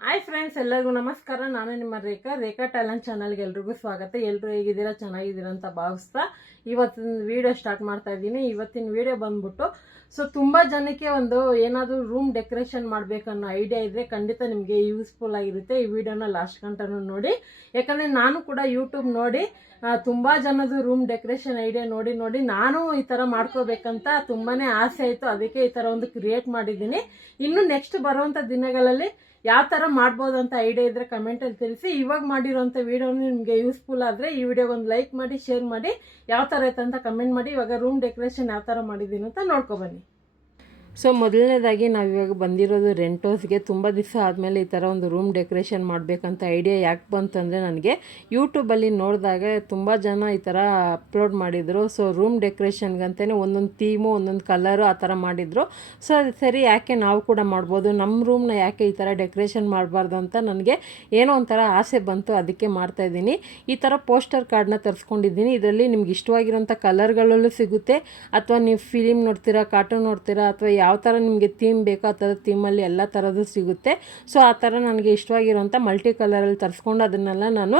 Hi friends, ಎಲ್ಲರಿಗೂ ನಮಸ್ಕಾರ. ನಾನು ನಿಮ್ಮ ರೇಖಾ ಟ್ಯಾಲೆಂಟ್ ಚಾನಲ್ಗೆ ಎಲ್ರಿಗೂ ಸ್ವಾಗತ. ಎಲ್ಲರೂ ಹೇಗಿದ್ದೀರಾ? ಚೆನ್ನಾಗಿದ್ದೀರಾ ಅಂತ ಭಾವಿಸ್ತಾ ಇವತ್ತಿನ ವಿಡಿಯೋ ಸ್ಟಾರ್ಟ್ ಮಾಡ್ತಾ ಇದ್ದೀನಿ. ಇವತ್ತಿನ ವಿಡಿಯೋ ಬಂದ್ಬಿಟ್ಟು ತುಂಬ ಜನಕ್ಕೆ ಒಂದು ಏನಾದರೂ ರೂಮ್ ಡೆಕೋರೇಷನ್ ಮಾಡಬೇಕನ್ನೋ ಐಡಿಯಾ ಇದ್ದರೆ ಖಂಡಿತ ನಿಮಗೆ ಯೂಸ್ಫುಲ್ ಆಗಿರುತ್ತೆ. ಈ ವಿಡಿಯೋನ ಲಾಸ್ಟ್ ಗಂಟನೂ ನೋಡಿ, ಯಾಕಂದರೆ ನಾನು ಕೂಡ ಯೂಟ್ಯೂಬ್ ನೋಡಿ ತುಂಬ ಜನದು ರೂಮ್ ಡೆಕೋರೇಷನ್ ಐಡಿಯಾ ನೋಡಿ ನಾನು ಈ ಥರ ಮಾಡ್ಕೋಬೇಕಂತ ತುಂಬಾ ಆಸೆ ಆಯಿತು. ಅದಕ್ಕೆ ಈ ಥರ ಒಂದು ಕ್ರಿಯೇಟ್ ಮಾಡಿದ್ದೀನಿ. ಇನ್ನು ನೆಕ್ಸ್ಟ್ ಬರುವಂಥ ದಿನಗಳಲ್ಲಿ ಯಾವ ಥರ ಮಾಡ್ಬೋದು ಅಂತ ಐಡಿಯಾ ಇದ್ದರೆ ಕಮೆಂಟಲ್ಲಿ ತಿಳಿಸಿ. ಇವಾಗ ಮಾಡಿರೋಂಥ ವೀಡಿಯೋನು ನಿಮಗೆ ಯೂಸ್ಫುಲ್ ಆದರೆ ಈ ವಿಡಿಯೋಗೆ ಒಂದು ಲೈಕ್ ಮಾಡಿ, ಶೇರ್ ಮಾಡಿ, ಯಾವ ಥರ ಐತೆ ಅಂತ ಕಮೆಂಟ್ ಮಾಡಿ. ಇವಾಗ ರೂಮ್ ಡೆಕೋರೇಷನ್ ಯಾವ ಥರ ಮಾಡಿದ್ದೀನಿ ಅಂತ ನೋಡ್ಕೊಬನ್ನಿ. ಮೊದಲನೇದಾಗಿ ನಾವಿವಾಗ ಬಂದಿರೋದು ರೆಂಟ್ ಹೌಸ್ಗೆ. ತುಂಬ ದಿವಸ ಆದಮೇಲೆ ಈ ಥರ ಒಂದು ರೂಮ್ ಡೆಕೋರೇಷನ್ ಮಾಡಬೇಕಂತ ಐಡಿಯಾ ಯಾಕೆ ಬಂತು ಅಂದರೆ, ನನಗೆ ಯೂಟ್ಯೂಬಲ್ಲಿ ನೋಡಿದಾಗ ತುಂಬ ಜನ ಈ ಥರ ಅಪ್ಲೋಡ್ ಮಾಡಿದರು. ರೂಮ್ ಡೆಕೋರೇಷನ್ಗಂತಲೇ ಒಂದೊಂದು ಥೀಮು, ಒಂದೊಂದು ಕಲರು ಆ ಥರ ಮಾಡಿದರು. ಅದು ಸರಿ, ಯಾಕೆ ನಾವು ಕೂಡ ಮಾಡ್ಬೋದು, ನಮ್ಮ ರೂಮ್ನ ಯಾಕೆ ಈ ಥರ ಡೆಕೋರೇಷನ್ ಮಾಡಬಾರ್ದು ಅಂತ ನನಗೆ ಏನೋ ಒಂಥರ ಆಸೆ ಬಂತು. ಅದಕ್ಕೆ ಮಾಡ್ತಾಯಿದ್ದೀನಿ. ಈ ಥರ ಪೋಸ್ಟರ್ ಕಾರ್ಡ್ನ ತರಿಸ್ಕೊಂಡಿದ್ದೀನಿ. ಇದರಲ್ಲಿ ನಿಮ್ಗೆ ಇಷ್ಟವಾಗಿರೋಂಥ ಕಲರ್ಗಳಲ್ಲೂ ಸಿಗುತ್ತೆ, ಅಥವಾ ನೀವು ಫಿಲಿಮ್ ನೋಡ್ತೀರಾ, ಕಾರ್ಟೂನ್ ನೋಡ್ತೀರಾ, ಅಥವಾ ಯಾವ ಥರ ನಿಮಗೆ ಥೀಮ್ ಬೇಕೋ ಆ ಥರದ ಥೀಮಲ್ಲಿ ಎಲ್ಲ ಥರದ್ದು ಸಿಗುತ್ತೆ. ಆ ಥರ ನನಗೆ ಇಷ್ಟವಾಗಿರೋಂಥ ಮಲ್ಟಿ ಕಲರಲ್ಲಿ ತರಿಸ್ಕೊಂಡು ಅದನ್ನೆಲ್ಲ ನಾನು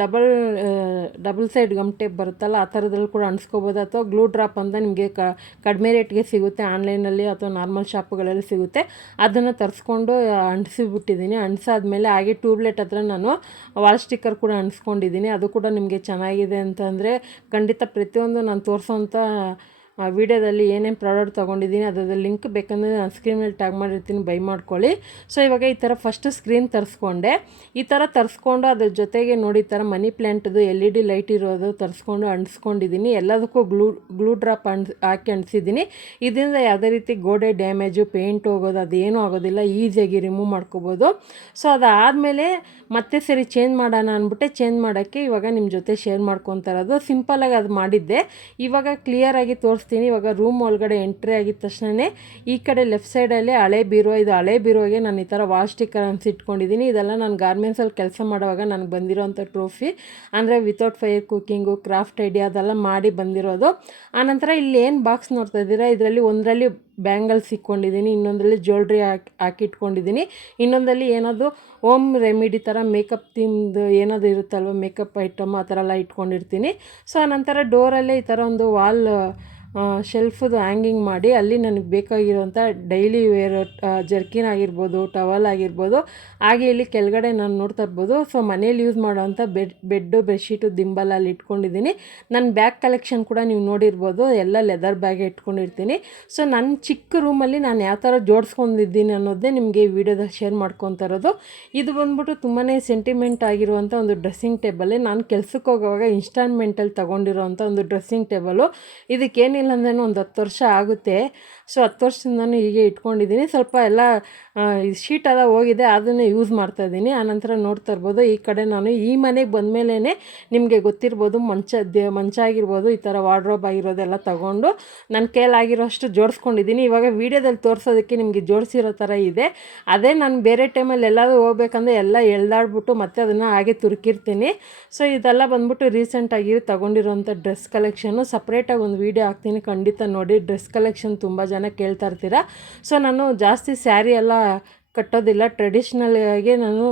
ಡಬಲ್ ಸೈಡ್ ಗಮ್ ಟೇಪ್ ಬರುತ್ತಲ್ಲ, ಆ ಥರದ್ರಲ್ಲಿ ಕೂಡ ಅಂಟಿಸ್ಕೋಬೋದು. ಅಥವಾ ಗ್ಲೂ ಡ್ರಾಪ್ ಅಂತ ನಿಮಗೆ ಕಡಿಮೆ ರೇಟ್ಗೆ ಸಿಗುತ್ತೆ ಆನ್ಲೈನಲ್ಲಿ, ಅಥವಾ ನಾರ್ಮಲ್ ಶಾಪ್ಗಳಲ್ಲಿ ಸಿಗುತ್ತೆ. ಅದನ್ನು ತರಿಸ್ಕೊಂಡು ಅಂಟಿಸಿಬಿಟ್ಟಿದ್ದೀನಿ. ಅಂಟಿಸಾದ್ಮೇಲೆ ಹಾಗೆ ಟ್ಯೂಬ್ಲೈಟ್ ಹತ್ರ ನಾನು ವಾಲ್ ಸ್ಟಿಕ್ಕರ್ ಕೂಡ ಅಂಟಿಸ್ಕೊಂಡಿದ್ದೀನಿ. ಅದು ಕೂಡ ನಿಮಗೆ ಚೆನ್ನಾಗಿದೆ ಅಂತಂದರೆ ಖಂಡಿತ ಪ್ರತಿಯೊಂದು ನಾನು ತೋರಿಸೋಂಥ ವಿಡಿಯೋದಲ್ಲಿ ಏನೇನು ಪ್ರಾಡಕ್ಟ್ ತೊಗೊಂಡಿದ್ದೀನಿ ಅದರ ಲಿಂಕ್ ಬೇಕಂದರೆ ನಾನು ಸ್ಕ್ರೀನ್ ಮೇಲೆ ಟ್ಯಾಗ್ ಮಾಡಿರ್ತೀನಿ, ಬೈ ಮಾಡ್ಕೊಳ್ಳಿ. ಇವಾಗ ಈ ಥರ ಫಸ್ಟ್ ಸ್ಕ್ರೀನ್ ತರಿಸ್ಕೊಂಡೆ. ಈ ಥರ ತರಿಸ್ಕೊಂಡು ಅದ್ರ ಜೊತೆಗೆ ನೋಡಿ ಈ ಥರ ಮನಿ ಪ್ಲ್ಯಾಂಟ್ದು LED ಲೈಟ್ ಇರೋದು ತರಿಸ್ಕೊಂಡು ಅಂಟಿಸ್ಕೊಂಡಿದ್ದೀನಿ. ಎಲ್ಲದಕ್ಕೂ ಗ್ಲೂ ಡ್ರಾಪ್ ಹಾಕಿ ಅಂಟಿಸಿದ್ದೀನಿ. ಇದರಿಂದ ಯಾವುದೇ ರೀತಿ ಗೋಡೆ ಡ್ಯಾಮೇಜು, ಪೇಂಟ್ ಹೋಗೋದು ಅದೇನೂ ಆಗೋದಿಲ್ಲ, ಈಸಿಯಾಗಿ ರಿಮೂವ್ ಮಾಡ್ಕೋಬೋದು. ಅದಾದಮೇಲೆ ಮತ್ತೆ ಸರಿ ಚೇಂಜ್ ಮಾಡೋಣ ಅಂದ್ಬಿಟ್ಟೆ. ಚೇಂಜ್ ಮಾಡೋಕ್ಕೆ ಇವಾಗ ನಿಮ್ಮ ಜೊತೆ ಶೇರ್ ಮಾಡ್ಕೊತಾ ಇರೋದು. ಸಿಂಪಲಾಗಿ ಅದು ಮಾಡಿದ್ದೆ. ಇವಾಗ ಕ್ಲಿಯರಾಗಿ ತೋರಿಸ್ತೀನಿ. ಇವಾಗ ರೂಮ್ ಒಳಗಡೆ ಎಂಟ್ರಿ ಆಗಿದ ತಕ್ಷಣವೇ ಈ ಕಡೆ ಲೆಫ್ಟ್ ಸೈಡಲ್ಲಿ ಹಳೆ ಬೀರೋ, ಇದು ಹಳೆ ಬೀರೋಗೆ ನಾನು ಈ ಥರ ವಾಲ್ ಸ್ಟಿಕ್ಕರ್ ಅನ್ಸಿಟ್ಕೊಂಡಿದ್ದೀನಿ. ಇದೆಲ್ಲ ನಾನು ಗಾರ್ಮೆಂಟ್ಸಲ್ಲಿ ಕೆಲಸ ಮಾಡುವಾಗ ನನಗೆ ಬಂದಿರೋಂಥ ಟ್ರೋಫಿ, ಅಂದರೆ without fire cooking, craft idea ಅದೆಲ್ಲ ಮಾಡಿ ಬಂದಿರೋದು. ಆನಂತರ ಇಲ್ಲಿ ಏನು ಬಾಕ್ಸ್ ನೋಡ್ತಾ ಇದ್ದೀರಾ, ಇದರಲ್ಲಿ ಒಂದರಲ್ಲಿ ಬ್ಯಾಂಗಲ್ಸ್ ಇಟ್ಕೊಂಡಿದ್ದೀನಿ, ಇನ್ನೊಂದರಲ್ಲಿ ಜ್ಯುವೆಲ್ರಿ ಹಾಕಿಟ್ಕೊಂಡಿದ್ದೀನಿ, ಇನ್ನೊಂದಲ್ಲಿ ಏನಾದರೂ ಹೋಮ್ ರೆಮಿಡಿ ಥರ ಮೇಕಪ್ ಥೀಮ್ದು ಏನಾದರೂ ಇರುತ್ತಲ್ವ, ಮೇಕಪ್ ಐಟಮ್ ಆ ಥರ ಎಲ್ಲ ಇಟ್ಕೊಂಡಿರ್ತೀನಿ. ಆನಂತರ ಡೋರಲ್ಲೇ ಈ ಥರ ಒಂದು ವಾಲ್ ಶೆಲ್ಫದು ಹ್ಯಾಂಗಿಂಗ್ ಮಾಡಿ ಅಲ್ಲಿ ನನಗೆ ಬೇಕಾಗಿರೋಂಥ ಡೈಲಿ ವೇರ್ ಜರ್ಕಿನ್ ಆಗಿರ್ಬೋದು, ಟವಲ್ ಆಗಿರ್ಬೋದು, ಹಾಗೆ ಇಲ್ಲಿ ಕೆಳಗಡೆ ನಾನು ನೋಡ್ತಾ ಇರ್ಬೋದು. ಮನೇಲಿ ಯೂಸ್ ಮಾಡೋವಂಥ ಬೆಡ್ಡು, ಬೆಡ್ಶೀಟು, ದಿಂಬಲ್ ಅಲ್ಲಿ ಇಟ್ಕೊಂಡಿದ್ದೀನಿ. ನನ್ನ ಬ್ಯಾಗ್ ಕಲೆಕ್ಷನ್ ಕೂಡ ನೀವು ನೋಡಿರ್ಬೋದು, ಎಲ್ಲ ಲೆದರ್ ಬ್ಯಾಗೆ ಇಟ್ಕೊಂಡಿರ್ತೀನಿ. ನನ್ನ ಚಿಕ್ಕ ರೂಮಲ್ಲಿ ನಾನು ಯಾವ ಥರ ಜೋಡಿಸ್ಕೊಂಡಿದ್ದೀನಿ ಅನ್ನೋದೇ ನಿಮಗೆ ಈ ವಿಡಿಯೋದಲ್ಲಿ ಶೇರ್ ಮಾಡ್ಕೊತಾ ಇರೋದು. ಇದು ಬಂದ್ಬಿಟ್ಟು ತುಂಬಾ ಸೆಂಟಿಮೆಂಟ್ ಆಗಿರುವಂಥ ಒಂದು ಡ್ರೆಸ್ಸಿಂಗ್ ಟೇಬಲ್ಲೇ. ನಾನು ಕೆಲ್ಸಕ್ಕೆ ಹೋಗುವಾಗ ಇನ್ಸ್ಟಾಲ್ಮೆಂಟಲ್ಲಿ ತೊಗೊಂಡಿರೋವಂಥ ಒಂದು ಡ್ರೆಸ್ಸಿಂಗ್ ಟೇಬಲು. ಇದಕ್ಕೇನಿಲ್ಲ ಅಂದ್ರೂ ಒಂದು 10 ವರ್ಷ ಆಗುತ್ತೆ. 10 ವರ್ಷದಿಂದನೂ ಹೀಗೆ ಇಟ್ಕೊಂಡಿದ್ದೀನಿ. ಸ್ವಲ್ಪ ಎಲ್ಲ ಶೀಟೆಲ್ಲ ಹೋಗಿದೆ, ಅದನ್ನೇ ಯೂಸ್ ಮಾಡ್ತಾಯಿದ್ದೀನಿ. ಆನಂತರ ನೋಡ್ತಾ ಇರ್ಬೋದು, ಈ ಕಡೆ ನಾನು ಈ ಮನೆಗೆ ಬಂದಮೇಲೆ ನಿಮಗೆ ಗೊತ್ತಿರ್ಬೋದು, ಮಂಚ ಆಗಿರ್ಬೋದು, ಈ ಥರ ವಾರ್ಡ್ರೋಬ್ ಆಗಿರೋದೆಲ್ಲ ತೊಗೊಂಡು ನನ್ನ ಕೈಲಾಗಿರೋ ಅಷ್ಟು ಜೋಡಿಸ್ಕೊಂಡಿದ್ದೀನಿ. ಇವಾಗ ವೀಡಿಯೋದಲ್ಲಿ ತೋರಿಸೋದಕ್ಕೆ ನಿಮಗೆ ಜೋಡಿಸಿರೋ ಥರ ಇದೆ. ಅದೇ ನಾನು ಬೇರೆ ಟೈಮಲ್ಲಿ ಎಲ್ಲಾದರೂ ಹೋಗ್ಬೇಕಂದ್ರೆ ಎಲ್ಲ ಎಳ್ದಾಡ್ಬಿಟ್ಟು ಮತ್ತೆ ಅದನ್ನು ಹಾಗೆ ತುರುಕಿರ್ತೀನಿ. ಇದೆಲ್ಲ ಬಂದ್ಬಿಟ್ಟು ರೀಸೆಂಟಾಗಿ ತೊಗೊಂಡಿರೋಂಥ ಡ್ರೆಸ್ ಕಲೆಕ್ಷನ್ನು. ಸಪ್ರೇಟಾಗಿ ಒಂದು ವೀಡಿಯೋ ಹಾಕ್ತೀನಿ, ಖಂಡಿತ ನೋಡಿ. ಡ್ರೆಸ್ ಕಲೆಕ್ಷನ್ ತುಂಬ ಜನ ಕೇಳ್ತಾ ಇರ್ತೀರ. ನಾನು ಜಾಸ್ತಿ ಸ್ಯಾರಿ ಎಲ್ಲ ಕಟ್ಟೋದಿಲ್ಲ, ಟ್ರೆಡಿಷ್ನಲಾಗಿ ನಾನು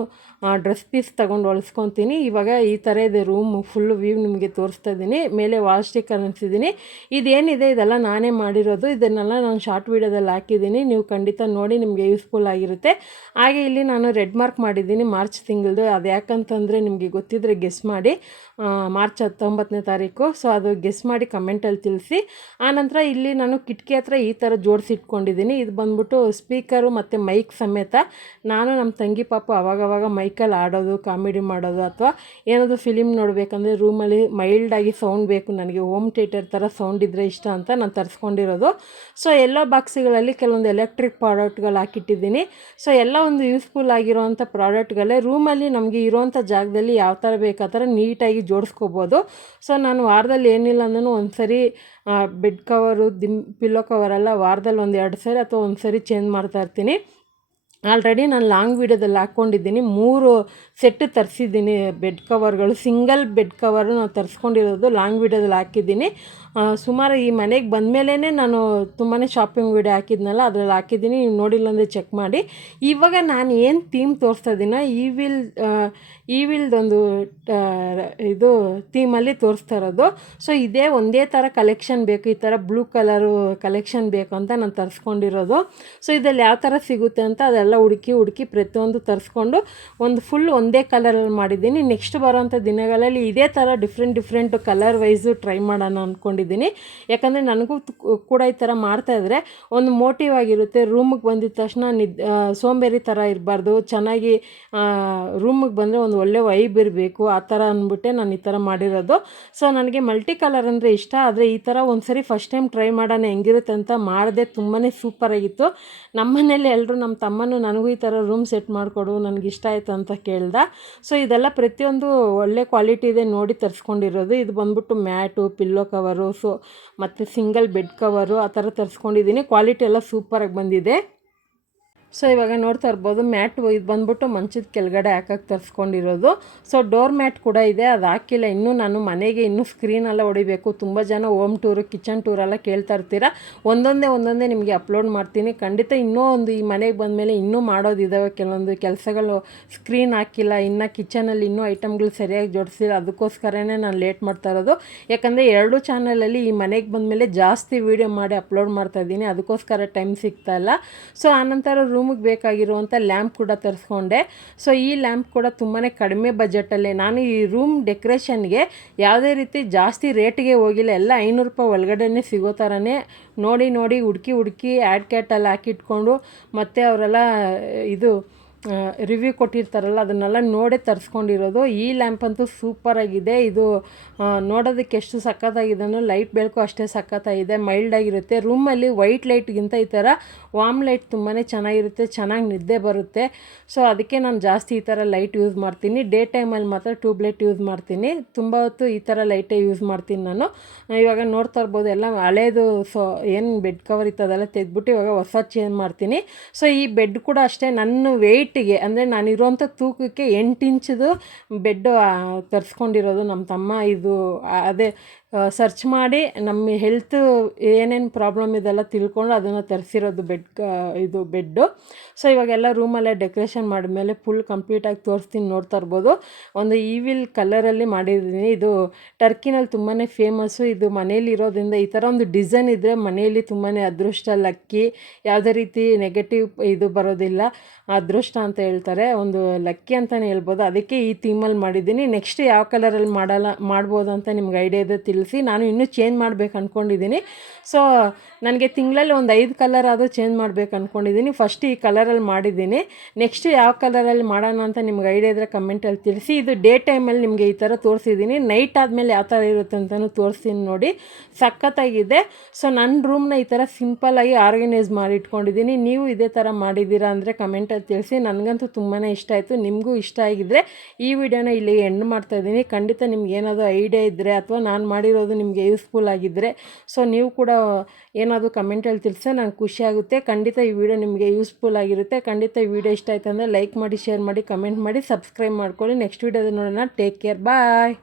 ಡ್ರೆಸ್ ಪೀಸ್ ತೊಗೊಂಡು ಹೊಲಿಸ್ಕೊತೀನಿ. ಇವಾಗ ಈ ಥರ ಇದೆ ರೂಮ್ ಫುಲ್ಲು ವ್ಯೂ ನಿಮಗೆ ತೋರಿಸ್ತಾ ಇದ್ದೀನಿ. ಮೇಲೆ ವಾಲ್ ಸ್ಟಿಕ್ಕರ್ ಅನಿಸಿದ್ದೀನಿ. ಇದೇನಿದೆ ಇದೆಲ್ಲ ನಾನೇ ಮಾಡಿರೋದು. ಇದನ್ನೆಲ್ಲ ನಾನು ಶಾರ್ಟ್ ವೀಡಿಯೋದಲ್ಲಿ ಹಾಕಿದ್ದೀನಿ, ನೀವು ಖಂಡಿತ ನೋಡಿ, ನಿಮಗೆ ಯೂಸ್ಫುಲ್ ಆಗಿರುತ್ತೆ. ಹಾಗೆ ಇಲ್ಲಿ ನಾನು ರೆಡ್ ಮಾರ್ಕ್ ಮಾಡಿದ್ದೀನಿ ಮಾರ್ಚ್ ತಿಂಗಳದು. ಅದು ಯಾಕಂತಂದರೆ ನಿಮಗೆ ಗೊತ್ತಿದ್ದರೆ ಗೆಸ್ ಮಾಡಿ, ಮಾರ್ಚ್ 19ನೇ ತಾರೀಕು. ಅದು ಗೆಸ್ ಮಾಡಿ ಕಮೆಂಟಲ್ಲಿ ತಿಳಿಸಿ. ಆನಂತರ ಇಲ್ಲಿ ನಾನು ಕಿಟಕಿ ಹತ್ರ ಈ ಥರ ಜೋಡಿಸಿಟ್ಕೊಂಡಿದ್ದೀನಿ. ಇದು ಬಂದ್ಬಿಟ್ಟು ಸ್ಪೀಕರು ಮತ್ತು ಮೈಕ್ ಸಮೇತ. ನಾನು ನಮ್ಮ ತಂಗಿ ಪಾಪು ಅವಾಗವಾಗ ಮೈಕಲ್ಲಿ ಆಡೋದು, ಕಾಮಿಡಿ ಮಾಡೋದು, ಅಥವಾ ಏನಾದರೂ ಫಿಲಿಮ್ ನೋಡಬೇಕಂದ್ರೆ ರೂಮಲ್ಲಿ ಮೈಲ್ಡಾಗಿ ಸೌಂಡ್ ಬೇಕು ನನಗೆ, ಹೋಮ್ ಥಿಯೇಟರ್ ಥರ ಸೌಂಡ್ ಇದ್ದರೆ ಇಷ್ಟ ಅಂತ ನಾನು ತರಿಸ್ಕೊಂಡಿರೋದು. ಎಲ್ಲೋ ಬಾಕ್ಸ್ಗಳಲ್ಲಿ ಕೆಲವೊಂದು ಎಲೆಕ್ಟ್ರಿಕ್ ಪ್ರಾಡಕ್ಟ್ಗಳು ಹಾಕಿಟ್ಟಿದ್ದೀನಿ. ಎಲ್ಲ ಒಂದು ಯೂಸ್ಫುಲ್ ಆಗಿರೋವಂಥ ಪ್ರಾಡಕ್ಟ್ಗಳೇ. ರೂಮಲ್ಲಿ ನಮಗೆ ಇರೋವಂಥ ಜಾಗದಲ್ಲಿ ಯಾವ ಥರ ಬೇಕು ಆ ಥರ ನೀಟಾಗಿ ಜೋಡಿಸ್ಕೋಬೋದು. ನಾನು ವಾರದಲ್ಲಿ ಏನಿಲ್ಲ ಅಂದ್ರೂ ಒಂದು ಸರಿ ಬೆಡ್ ಕವರು, ಪಿಲ್ಲೋ ಕವರೆಲ್ಲ ವಾರದಲ್ಲಿ 1-2 ಸರಿ ಅಥವಾ ಒಂದು ಸರಿ ಚೇಂಜ್ ಮಾಡ್ತಾಯಿರ್ತೀನಿ. ಆಲ್ರೆಡಿ ನಾನು ಲಾಂಗ್ ವೀಡಿಯೋದಲ್ಲಿ ಹಾಕ್ಕೊಂಡಿದ್ದೀನಿ 3 ಸೆಟ್ ತರಿಸಿದ್ದೀನಿ ಬೆಡ್ ಕವರ್ಗಳು. ಸಿಂಗಲ್ ಬೆಡ್ ಕವರು ನಾನು ತರಿಸ್ಕೊಂಡಿರೋದು ಲಾಂಗ್ ವೀಡಿಯೋದಲ್ಲಿ ಹಾಕಿದ್ದೀನಿ. ಸುಮಾರು ಈ ಮನೆಗೆ ಬಂದಮೇಲೇ ನಾನು ತುಂಬಾ ಶಾಪಿಂಗ್ ವೀಡಿಯೋ ಹಾಕಿದ್ನಲ್ಲ, ಅದರಲ್ಲಿ ಹಾಕಿದ್ದೀನಿ. ನೀವು ನೋಡಿಲ್ಲ ಅಂದರೆ ಚೆಕ್ ಮಾಡಿ. ಇವಾಗ ನಾನು ಏನು ಥೀಮ್ ತೋರಿಸ್ತಾ ಇದ್ದೀನೋ ಈವಿಲ್ದೊಂದು ಇದು ಥೀಮಲ್ಲಿ ತೋರಿಸ್ತಾ ಇರೋದು. ಸೊ ಇದೇ ಒಂದೇ ಥರ ಕಲೆಕ್ಷನ್ ಬೇಕು, ಈ ಥರ ಬ್ಲೂ ಕಲರು ಕಲೆಕ್ಷನ್ ಬೇಕು ಅಂತ ನಾನು ತರಿಸ್ಕೊಂಡಿರೋದು. ಸೊ ಇದರಲ್ಲಿ ಯಾವ ಥರ ಸಿಗುತ್ತೆ ಅಂತ ಅದೆಲ್ಲ ಹುಡುಕಿ ಪ್ರತಿಯೊಂದು ತರಿಸ್ಕೊಂಡು ಒಂದು ಫುಲ್ ಒಂದೇ ಕಲರಲ್ಲಿ ಮಾಡಿದ್ದೀನಿ. ನೆಕ್ಸ್ಟ್ ಬರೋವಂಥ ದಿನಗಳಲ್ಲಿ ಇದೇ ಥರ ಡಿಫ್ರೆಂಟ್ ಕಲರ್ ವೈಸು ಟ್ರೈ ಮಾಡೋಣ ಅಂದ್ಕೊಂಡಿದ್ದೀನಿ. ಯಾಕಂದರೆ ನನಗೂ ಕೂಡ ಈ ಥರ ಮಾಡ್ತಾಯಿದ್ರೆ ಒಂದು ಮೋಟಿವ್ ಆಗಿರುತ್ತೆ. ರೂಮಿಗೆ ಬಂದಿದ್ದ ತಕ್ಷಣ ಸೋಂಬೇರಿ ಥರ ಇರಬಾರ್ದು, ಚೆನ್ನಾಗಿ ರೂಮಿಗೆ ಬಂದರೆ ಒಂದು ಒಳ್ಳೆ ವೈಬ್ ಇರಬೇಕು, ಆ ಥರ ಅಂದ್ಬಿಟ್ಟೆ ನಾನು ಈ ಥರ ಮಾಡಿರೋದು. ಸೊ ನನಗೆ ಮಲ್ಟಿ ಕಲರ್ ಅಂದರೆ ಇಷ್ಟ. ಆದರೆ ಈ ಥರ ಒಂದು ಸರಿ ಫಸ್ಟ್ ಟೈಮ್ ಟ್ರೈ ಮಾಡೋಣ ಹೆಂಗಿರುತ್ತೆ ಅಂತ ಮಾಡಿದೆ. ತುಂಬಾ ಸೂಪರಾಗಿತ್ತು. ನಮ್ಮ ಮನೇಲಿ ಎಲ್ಲರೂ, ನಮ್ಮ ತಮ್ಮನೂ ನನಗೂ ಈ ಥರ ರೂಮ್ ಸೆಟ್ ಮಾಡಿಕೊಡು, ನನಗಿಷ್ಟ ಆಯಿತು ಅಂತ ಕೇಳ್ದೆ. ಸೊ ಇದೆಲ್ಲ ಪ್ರತಿಯೊಂದು ಒಳ್ಳೆ ಕ್ವಾಲಿಟಿ ಇದೆ ನೋಡಿ ತರಿಸ್ಕೊಂಡಿರೋದು. ಇದು ಬಂದ್ಬಿಟ್ಟು ಮ್ಯಾಟು, ಪಿಲ್ಲೋ ಕವರು, ಮತ್ತು ಸಿಂಗಲ್ ಬೆಡ್ ಕವರು ಆ ಥರ ತರಿಸ್ಕೊಂಡಿದ್ದೀನಿ. ಕ್ವಾಲಿಟಿ ಎಲ್ಲ ಸೂಪರಾಗಿ ಬಂದಿದೆ. ಸೊ ಇವಾಗ ನೋಡ್ತಾ ಇರ್ಬೋದು ಮ್ಯಾಟ್ ಇದು ಬಂದ್ಬಿಟ್ಟು ಮಂಚದ ಕೆಳಗಡೆ ಹಾಕಕ್ಕೆ ತರಿಸ್ಕೊಂಡಿರೋದು. ಸೊ ಡೋರ್ ಮ್ಯಾಟ್ ಕೂಡ ಇದೆ, ಅದು ಹಾಕಿಲ್ಲ ಇನ್ನೂ. ನಾನು ಮನೆಗೆ ಇನ್ನೂ ಸ್ಕ್ರೀನೆಲ್ಲ ಹೊಡಿಬೇಕು. ತುಂಬ ಜನ ಹೋಮ್ ಟೂರು, ಕಿಚನ್ ಟೂರೆಲ್ಲ ಕೇಳ್ತಾ ಇರ್ತೀರ. ಒಂದೊಂದೇ ನಿಮಗೆ ಅಪ್ಲೋಡ್ ಮಾಡ್ತೀನಿ ಖಂಡಿತ. ಇನ್ನೂ ಒಂದು ಈ ಮನೆಗೆ ಬಂದಮೇಲೆ ಇನ್ನೂ ಮಾಡೋದಿದ್ದಾವೆ ಕೆಲವೊಂದು ಕೆಲಸಗಳು. ಸ್ಕ್ರೀನ್ ಹಾಕಿಲ್ಲ, ಇನ್ನು ಕಿಚನಲ್ಲಿ ಇನ್ನೂ ಐಟಮ್ಗಳು ಸರಿಯಾಗಿ ಜೋಡಿಸಿಲ್ಲ. ಅದಕ್ಕೋಸ್ಕರನೇ ನಾನು ಲೇಟ್ ಮಾಡ್ತಾ ಇರೋದು. ಯಾಕಂದರೆ 2 ಚಾನಲಲ್ಲಿ ಈ ಮನೆಗೆ ಬಂದಮೇಲೆ ಜಾಸ್ತಿ ವೀಡಿಯೋ ಮಾಡಿ ಅಪ್ಲೋಡ್ ಮಾಡ್ತಾಯಿದ್ದೀನಿ, ಅದಕ್ಕೋಸ್ಕರ ಟೈಮ್ ಸಿಗ್ತಾಯಿಲ್ಲ. ಸೊ ಆನಂತರ ರೂಮಿಗೆ ಬೇಕಾಗಿರುವಂಥ ಲ್ಯಾಂಪ್ ಕೂಡ ತರಿಸ್ಕೊಂಡೆ. ಸೊ ಈ ಲ್ಯಾಂಪ್ ಕೂಡ ತುಂಬಾ ಕಡಿಮೆ ಬಜೆಟಲ್ಲೇ. ನಾನು ಈ ರೂಮ್ ಡೆಕೋರೇಷನ್ಗೆ ಯಾವುದೇ ರೀತಿ ಜಾಸ್ತಿ ರೇಟಿಗೆ ಹೋಗಿಲ್ಲ. ಎಲ್ಲ 500 ರೂಪಾಯಿ ಒಳಗಡೆನೇ ಸಿಗೋ ಥರನೇ ನೋಡಿ ಹುಡುಕಿ ಆ್ಯಡ್ ಕ್ಯಾಟಲ್ಲಿ ಹಾಕಿಟ್ಕೊಂಡು, ಮತ್ತು ಅವರೆಲ್ಲ ಇದು ರಿವ್ಯೂ ಕೊಟ್ಟಿರ್ತಾರಲ್ಲ ಅದನ್ನೆಲ್ಲ ನೋಡೇ ತರಿಸ್ಕೊಂಡಿರೋದು. ಈ ಲ್ಯಾಂಪ್ ಅಂತೂ ಸೂಪರಾಗಿದೆ. ಇದು ನೋಡೋದಕ್ಕೆ ಎಷ್ಟು ಸಖತ್ತಾಗಿದೆ ಅಂದರೆ ಲೈಟ್ ಬೆಳಕು ಅಷ್ಟೇ ಸಖತ್ತಾಗಿದೆ, ಮೈಲ್ಡಾಗಿರುತ್ತೆ. ರೂಮಲ್ಲಿ ವೈಟ್ ಲೈಟ್ಗಿಂತ ಈ ಥರ ವಾಮ್ ಲೈಟ್ ತುಂಬಾ ಚೆನ್ನಾಗಿರುತ್ತೆ, ಚೆನ್ನಾಗಿ ನಿದ್ದೆ ಬರುತ್ತೆ. ಸೊ ಅದಕ್ಕೆ ನಾನು ಜಾಸ್ತಿ ಈ ಥರ ಲೈಟ್ ಯೂಸ್ ಮಾಡ್ತೀನಿ. ಡೇ ಟೈಮಲ್ಲಿ ಮಾತ್ರ ಟ್ಯೂಬ್ ಲೈಟ್ ಯೂಸ್ ಮಾಡ್ತೀನಿ. ತುಂಬ ಹೊತ್ತು ಈ ಥರ ಲೈಟೇ ಯೂಸ್ ಮಾಡ್ತೀನಿ ನಾನು. ಇವಾಗ ನೋಡ್ತಾ ಇರ್ಬೋದು ಎಲ್ಲ ಹಳೇದು ಏನು ಬೆಡ್ ಕವರ್ ಇತ್ತು ಅದೆಲ್ಲ ತೆಗೆದ್ಬಿಟ್ಟು ಇವಾಗ ಹೊಸ ಚೇಂಜ್ ಮಾಡ್ತೀನಿ. ಸೊ ಈ ಬೆಡ್ ಕೂಡ ಅಷ್ಟೇ ನನ್ನ ವೆಯ್ಟಿಗೆ, ಅಂದರೆ ನಾನಿರೋಂಥ ತೂಕಕ್ಕೆ 8 ಇಂಚದು ಬೆಡ್ಡು ತರಿಸ್ಕೊಂಡಿರೋದು ನಮ್ಮ ತಮ್ಮ. ಇದು ಅದೇ ಸರ್ಚ್ ಮಾಡಿ ನಮ್ಮ ಹೆಲ್ತ್ ಏನೇನು ಪ್ರಾಬ್ಲಮ್ ಇದೆಲ್ಲ ತಿಳ್ಕೊಂಡು ಅದನ್ನು ತರಿಸಿರೋದು ಇದು ಬೆಡ್ಡು. ಸೊ ಇವಾಗೆಲ್ಲ ರೂಮಲ್ಲೇ ಡೆಕೋರೇಷನ್ ಮಾಡಿದ್ಮೇಲೆ ಫುಲ್ ಕಂಪ್ಲೀಟಾಗಿ ತೋರಿಸ್ತೀನಿ. ನೋಡ್ತಾ ಇರ್ಬೋದು ಒಂದು ಈವಿಲ್ ಕಲರಲ್ಲಿ ಮಾಡಿದ್ದೀನಿ. ಇದು ಟರ್ಕಿನಲ್ಲಿ ತುಂಬಾ ಫೇಮಸ್ಸು. ಇದು ಮನೇಲಿ ಇರೋದ್ರಿಂದ ಈ ಥರ ಒಂದು ಡಿಸೈನ್ ಇದ್ದರೆ ಮನೆಯಲ್ಲಿ ತುಂಬಾ ಅದೃಷ್ಟ, ಲಕ್ಕಿ, ಯಾವುದೇ ರೀತಿ ನೆಗೆಟಿವ್ ಇದು ಬರೋದಿಲ್ಲ, ಅದೃಷ್ಟ ಅಂತ ಹೇಳ್ತಾರೆ, ಒಂದು ಲಕ್ಕಿ ಅಂತಲೇ ಹೇಳ್ಬೋದು. ಅದಕ್ಕೆ ಈ ಥೀಮಲ್ಲಿ ಮಾಡಿದ್ದೀನಿ. ನೆಕ್ಸ್ಟ್ ಯಾವ ಕಲರಲ್ಲಿ ಮಾಡ್ಬೋದು ಅಂತ ನಿಮ್ಗೆ ಐಡಿಯಾ ಇದೆ ತಿಳಿಸಿ. ನಾನು ಇನ್ನೂ ಚೇಂಜ್ ಮಾಡ್ಬೇಕು ಅಂದ್ಕೊಂಡಿದ್ದೀನಿ. ಸೊ ನನಗೆ ತಿಂಗಳಲ್ಲಿ ಒಂದು 5 ಕಲರ್ ಆದರೂ ಚೇಂಜ್ ಮಾಡ್ಬೇಕು ಅಂದ್ಕೊಂಡಿದ್ದೀನಿ. ಫಸ್ಟ್ ಈ ಕಲರಲ್ಲಿ ಮಾಡಿದ್ದೀನಿ. ನೆಕ್ಸ್ಟ್ ಯಾವ ಕಲರಲ್ಲಿ ಮಾಡೋಣ ಅಂತ ನಿಮ್ಗೆ ಐಡಿಯಾ ಇದ್ದರೆ ಕಮೆಂಟಲ್ಲಿ ತಿಳಿಸಿ. ಇದು ಡೇ ಟೈಮಲ್ಲಿ ನಿಮಗೆ ಈ ಥರ ತೋರಿಸಿದ್ದೀನಿ. ನೈಟ್ ಆದಮೇಲೆ ಯಾವ ಥರ ಇರುತ್ತೆ ಅಂತಲೂ ತೋರಿಸ್ತೀನಿ ನೋಡಿ, ಸಖತ್ತಾಗಿದೆ. ಸೊ ನನ್ನ ರೂಮ್ನ ಈ ಥರ ಸಿಂಪಲ್ಲಾಗಿ ಆರ್ಗನೈಸ್ ಮಾಡಿ ಇಟ್ಕೊಂಡಿದ್ದೀನಿ. ನೀವು ಇದೇ ಥರ ಮಾಡಿದ್ದೀರಾ ಅಂದರೆ ಕಮೆಂಟಲ್ಲಿ ತಿಳಿಸಿ. ನನಗಂತೂ ತುಂಬಾ ಇಷ್ಟ ಆಯಿತು. ನಿಮಗೂ ಇಷ್ಟ ಆಗಿದ್ದರೆ ಈ ವಿಡಿಯೋನ ಇಲ್ಲಿ ಎಂಡ್ ಮಾಡ್ತಾಯಿದ್ದೀನಿ. ಖಂಡಿತ ನಿಮ್ಗೆ ಏನಾದರೂ ಐಡಿಯಾ ಇದ್ದರೆ ಅಥವಾ ನಾನು ಮಾಡಿರೋದು ನಿಮಗೆ ಯೂಸ್ಫುಲ್ ಆಗಿದ್ದರೆ ಸೊ ನೀವು ಕೂಡ ಏನಾದರೂ ಕಮೆಂಟಲ್ಲಿ ತಿಳಿಸಿ, ನನಗೆ ಖುಷಿಯಾಗುತ್ತೆ. ಖಂಡಿತ ಈ ವಿಡಿಯೋ ನಿಮಗೆ ಯೂಸ್ಫುಲ್ ಆಗಿರುತ್ತೆ. ಖಂಡಿತ ಈ ವಿಡಿಯೋ ಇಷ್ಟ ಆಯಿತು ಅಂದರೆ ಲೈಕ್ ಮಾಡಿ, ಶೇರ್ ಮಾಡಿ, ಕಮೆಂಟ್ ಮಾಡಿ, ಸಬ್ಸ್ಕ್ರೈಬ್ ಮಾಡ್ಕೊಳ್ಳಿ. ನೆಕ್ಸ್ಟ್ ವಿಡಿಯೋದಲ್ಲಿ ನೋಡೋಣ. ಟೇಕ್ ಕೇರ್, ಬಾಯ್.